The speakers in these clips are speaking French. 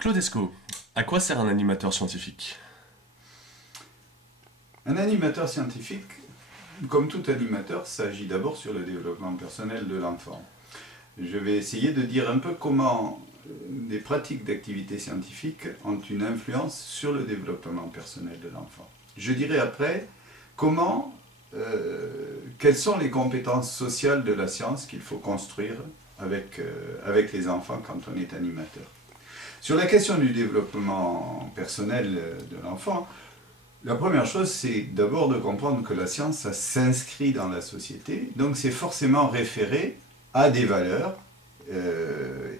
Claude Esco, à quoi sert un animateur scientifique? Un animateur scientifique, comme tout animateur, s'agit d'abord sur le développement personnel de l'enfant. Je vais essayer de dire un peu comment des pratiques d'activité scientifique ont une influence sur le développement personnel de l'enfant. Je dirai après comment, quelles sont les compétences sociales de la science qu'il faut construire avec les enfants quand on est animateur. Sur la question du développement personnel de l'enfant, la première chose, c'est d'abord de comprendre que la science, ça s'inscrit dans la société, donc c'est forcément référé à des valeurs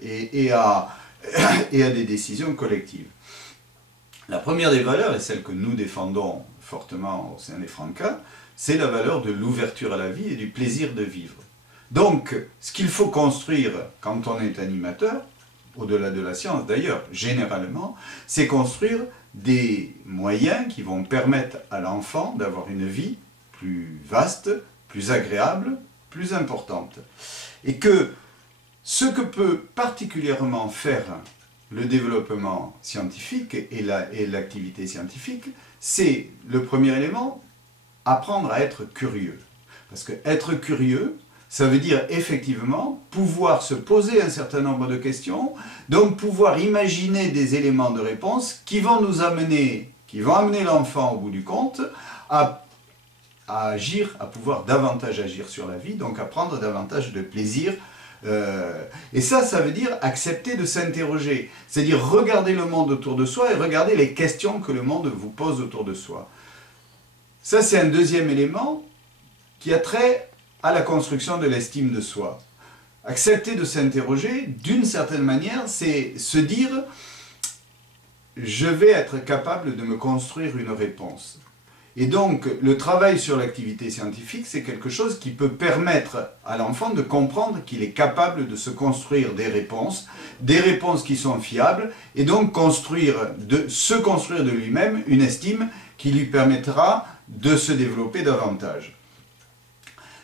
et à des décisions collectives. La première des valeurs, et celle que nous défendons fortement au sein des Francas, c'est la valeur de l'ouverture à la vie et du plaisir de vivre. Donc, ce qu'il faut construire quand on est animateur, au-delà de la science d'ailleurs, généralement, c'est construire des moyens qui vont permettre à l'enfant d'avoir une vie plus vaste, plus agréable, plus importante. Et que ce que peut particulièrement faire le développement scientifique et l'activité scientifique, c'est le premier élément, apprendre à être curieux. Parce que être curieux, ça veut dire effectivement pouvoir se poser un certain nombre de questions, donc pouvoir imaginer des éléments de réponse qui vont nous amener, qui vont amener l'enfant au bout du compte à agir, à pouvoir davantage agir sur la vie, donc à prendre davantage de plaisir. Et ça veut dire accepter de s'interroger, c'est-à-dire regarder le monde autour de soi et regarder les questions que le monde vous pose autour de soi. Ça, c'est un deuxième élément qui a trait à la construction de l'estime de soi. Accepter de s'interroger, d'une certaine manière, c'est se dire « je vais être capable de me construire une réponse ». Et donc, le travail sur l'activité scientifique, c'est quelque chose qui peut permettre à l'enfant de comprendre qu'il est capable de se construire des réponses qui sont fiables, et donc se construire de lui-même une estime qui lui permettra de se développer davantage.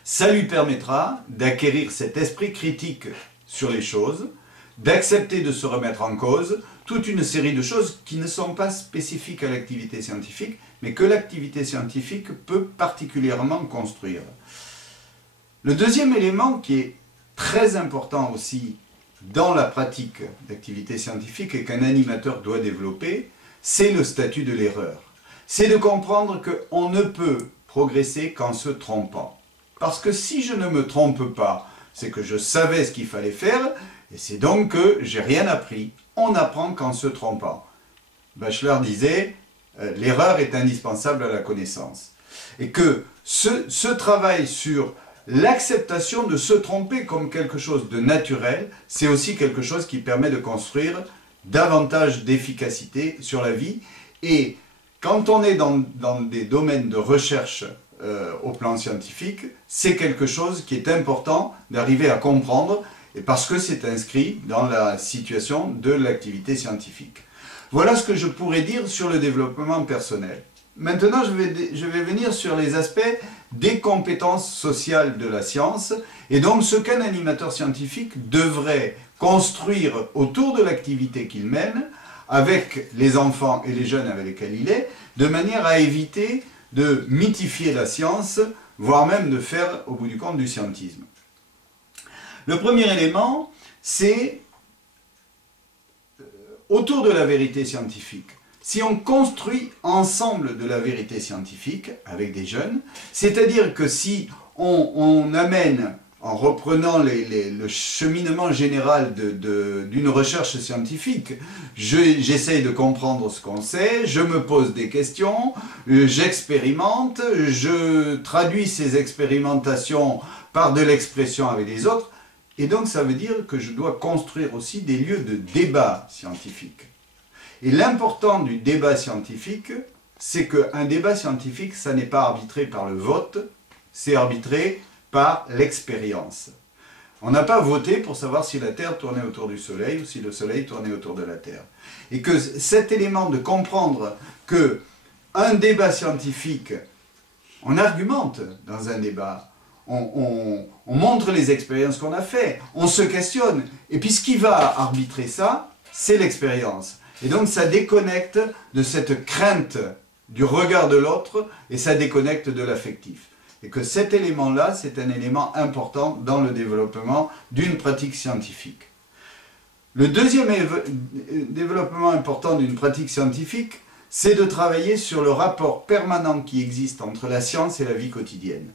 Ça lui permettra d'acquérir cet esprit critique sur les choses, d'accepter de se remettre en cause, toute une série de choses qui ne sont pas spécifiques à l'activité scientifique, mais que l'activité scientifique peut particulièrement construire. Le deuxième élément qui est très important aussi dans la pratique d'activité scientifique et qu'un animateur doit développer, c'est le statut de l'erreur. C'est de comprendre qu'on ne peut progresser qu'en se trompant. Parce que si je ne me trompe pas, c'est que je savais ce qu'il fallait faire, et c'est donc que j'ai rien appris. On apprend qu'en se trompant. Bachelard disait « l'erreur est indispensable à la connaissance ». Et que ce travail sur l'acceptation de se tromper comme quelque chose de naturel, c'est aussi quelque chose qui permet de construire davantage d'efficacité sur la vie. Et quand on est dans des domaines de recherche au plan scientifique, c'est quelque chose qui est important d'arriver à comprendre, et parce que c'est inscrit dans la situation de l'activité scientifique. Voilà ce que je pourrais dire sur le développement personnel. Maintenant, je vais venir sur les aspects des compétences sociales de la science, et donc ce qu'un animateur scientifique devrait construire autour de l'activité qu'il mène, avec les enfants et les jeunes avec lesquels il est, de manière à éviter de mythifier la science, voire même de faire, au bout du compte, du scientisme. Le premier élément, c'est autour de la vérité scientifique. Si on construit ensemble de la vérité scientifique avec des jeunes, c'est-à-dire que si on amène, en reprenant le cheminement général d'une recherche scientifique, j'essaye de comprendre ce qu'on sait, je me pose des questions, j'expérimente, je traduis ces expérimentations par de l'expression avec les autres, et donc ça veut dire que je dois construire aussi des lieux de débat scientifique. Et l'important du débat scientifique, c'est qu'un débat scientifique, ça n'est pas arbitré par le vote, c'est arbitré par l'expérience. On n'a pas voté pour savoir si la Terre tournait autour du Soleil ou si le Soleil tournait autour de la Terre. Et que cet élément de comprendre qu'un débat scientifique, on argumente dans un débat, on montre les expériences qu'on a faites, on se questionne. Et puis ce qui va arbitrer ça, c'est l'expérience. Et donc ça déconnecte de cette crainte du regard de l'autre et ça déconnecte de l'affectif. Et que cet élément-là, c'est un élément important dans le développement d'une pratique scientifique. Le deuxième développement important d'une pratique scientifique, c'est de travailler sur le rapport permanent qui existe entre la science et la vie quotidienne.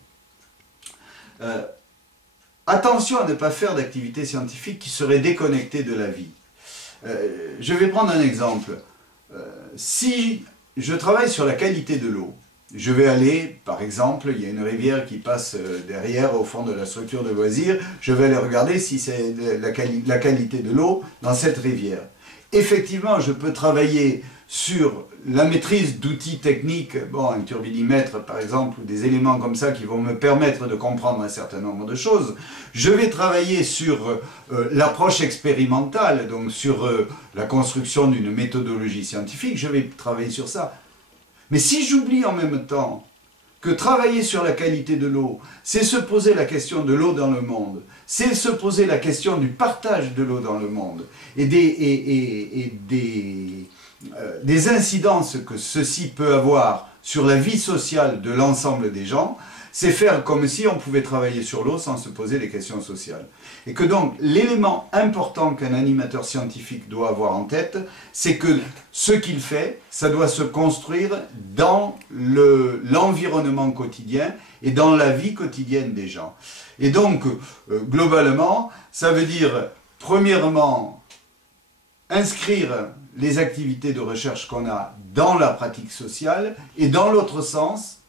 Attention à ne pas faire d'activités scientifiques qui seraient déconnectées de la vie. Je vais prendre un exemple. Si je travaille sur la qualité de l'eau, je vais aller, par exemple, il y a une rivière qui passe derrière au fond de la structure de loisirs, je vais aller regarder si c'est la qualité de l'eau dans cette rivière. Effectivement, je peux travailler sur la maîtrise d'outils techniques, un turbidimètre par exemple, ou des éléments comme ça qui vont me permettre de comprendre un certain nombre de choses. Je vais travailler sur l'approche expérimentale, donc sur la construction d'une méthodologie scientifique, je vais travailler sur ça. Mais si j'oublie en même temps que travailler sur la qualité de l'eau, c'est se poser la question de l'eau dans le monde, c'est se poser la question du partage de l'eau dans le monde, et des incidences que ceci peut avoir sur la vie sociale de l'ensemble des gens, c'est faire comme si on pouvait travailler sur l'eau sans se poser des questions sociales. Et que donc, l'élément important qu'un animateur scientifique doit avoir en tête, c'est que ce qu'il fait, ça doit se construire dans l'environnement quotidien et dans la vie quotidienne des gens. Et donc, globalement, ça veut dire, premièrement, inscrire les activités de recherche qu'on a dans la pratique sociale, et dans l'autre sens,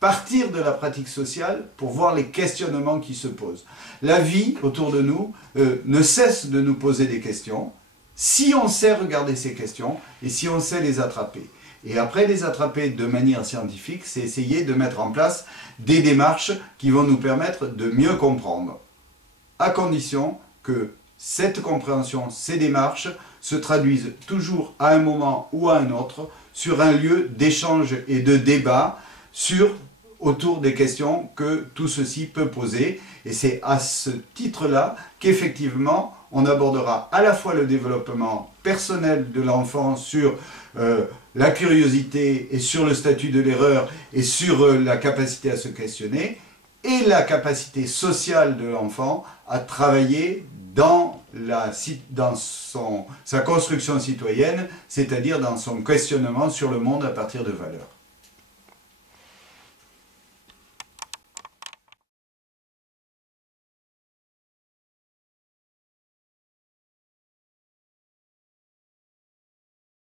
partir de la pratique sociale pour voir les questionnements qui se posent. La vie autour de nous ne cesse de nous poser des questions, si on sait regarder ces questions et si on sait les attraper. Et après les attraper de manière scientifique, c'est essayer de mettre en place des démarches qui vont nous permettre de mieux comprendre, à condition que cette compréhension, ces démarches, se traduisent toujours à un moment ou à un autre sur un lieu d'échange et de débat autour des questions que tout ceci peut poser. Et c'est à ce titre-là qu'effectivement, on abordera à la fois le développement personnel de l'enfant sur la curiosité et sur le statut de l'erreur et sur la capacité à se questionner, et la capacité sociale de l'enfant à travailler dans sa construction citoyenne, c'est-à-dire dans son questionnement sur le monde à partir de valeurs.